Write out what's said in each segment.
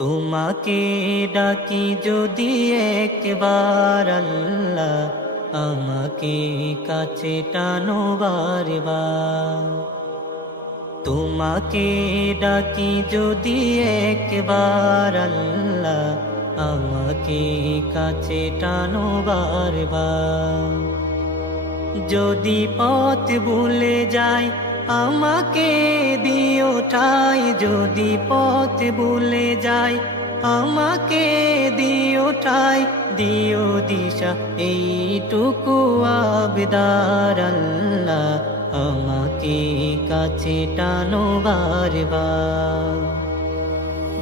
তোমাকে ডাকি যদি একবার আল্লাহ, আমাকে কাছে টানো বারবার। তোমাকে ডাকি যদি একবার আল্লাহ, আমাকে কাছে টানো বারবার। যদি পথ ভুলে যাই আমাকে দিও ঠাই, যদি পথ ভুলে যাই আমাকে দিও ঠাই, দিও দিশা এইটুকু আবদার আল্লাহ, আমাকে কাছে টানো বারবার।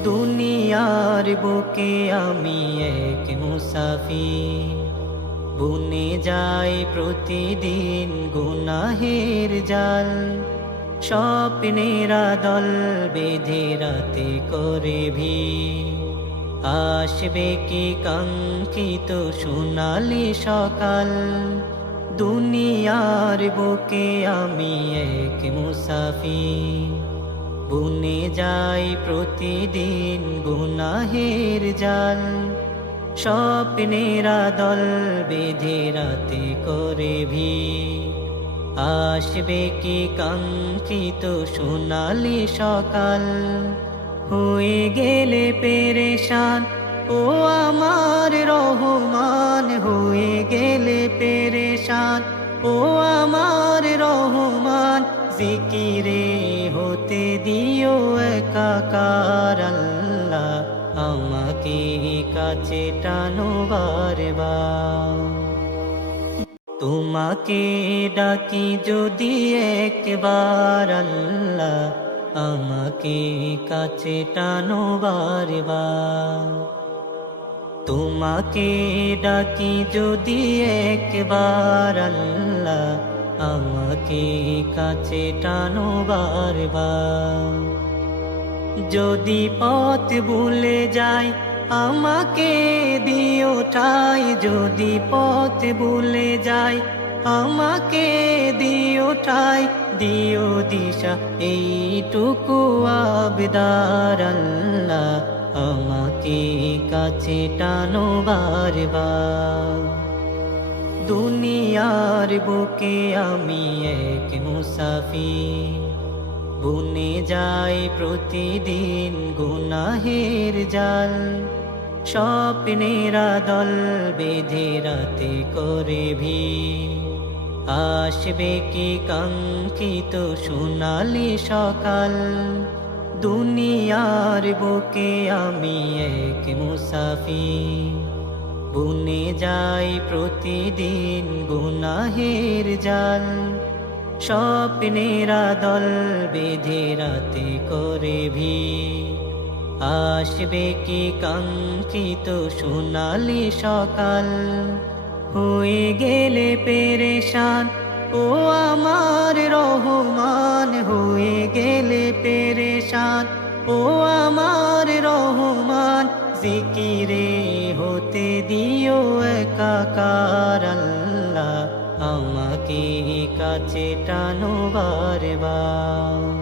দুনিয়ার বুকে আমি এক মুসাফির, বুনে যায় প্রতিদিন গুনাহের জাল। স্বপ্নেরা দল বেঁধে রাতে করে ভিড়, আসবে কি কাঙ্ক্ষিত সোনালি সকাল। দুনিয়ার বুকে আমি এক মুসাফির, বুনে যায় প্রতিদিন গুনাহের জাল। স্বপ্নেরা দল বেঁধে রাতে করে ভিড়, আসবে কি কাঙ্ক্ষিত সোনালি সকাল। হয়ে গেলে পেরেশান ও আমার রহমান, হয়ে গেলে পেরেশান ও আমার রহমান। জিকিরে হতে দিও একাকার আল্লাহ, আমাকে কাছে টানো বারবার। তোমাকে ডাকি যদি একবার আল্লাহ, আমাকে কাছে টানো বারবার। তোমাকে ডাকি যদি একবার আল্লাহ, আমাকে কাছে টানো বারবার। যদি পথ ভুলে যাই আমাকে দিও ঠাই, যদি পথ ভুলে যাই আমাকে দিও ঠাই, দিও দিশা এইটুকু আবদার আল্লাহ, আমাকে কাছে টানো বারবার। দুনিয়ার বুকে আমি এক মুসাফির, বুনে যায় প্রতিদিন গুনাহের জাল। স্বপ্নেরা দল বেঁধে রাতে করে ভিড়, আসবে কি কাঙ্ক্ষিত সোনালি সকাল। দুনিয়ার বুকে আমি এক মুসাফির, বুনে যায় প্রতিদিন গুনাহের জাল। স্বপ্নেরা দল বেঁধে রাতে করে ভিড়, আসবে কি কাঙ্ক্ষিত সোনালি সকাল। হয়ে গেলে পেরেশান ও আমার রহমান, হয়ে গেলে পেরেশান ও আমার রহমান। জিকিরে হতে দিও একাকার আল্লাহ, আমাকে কাছে টানো বারবার।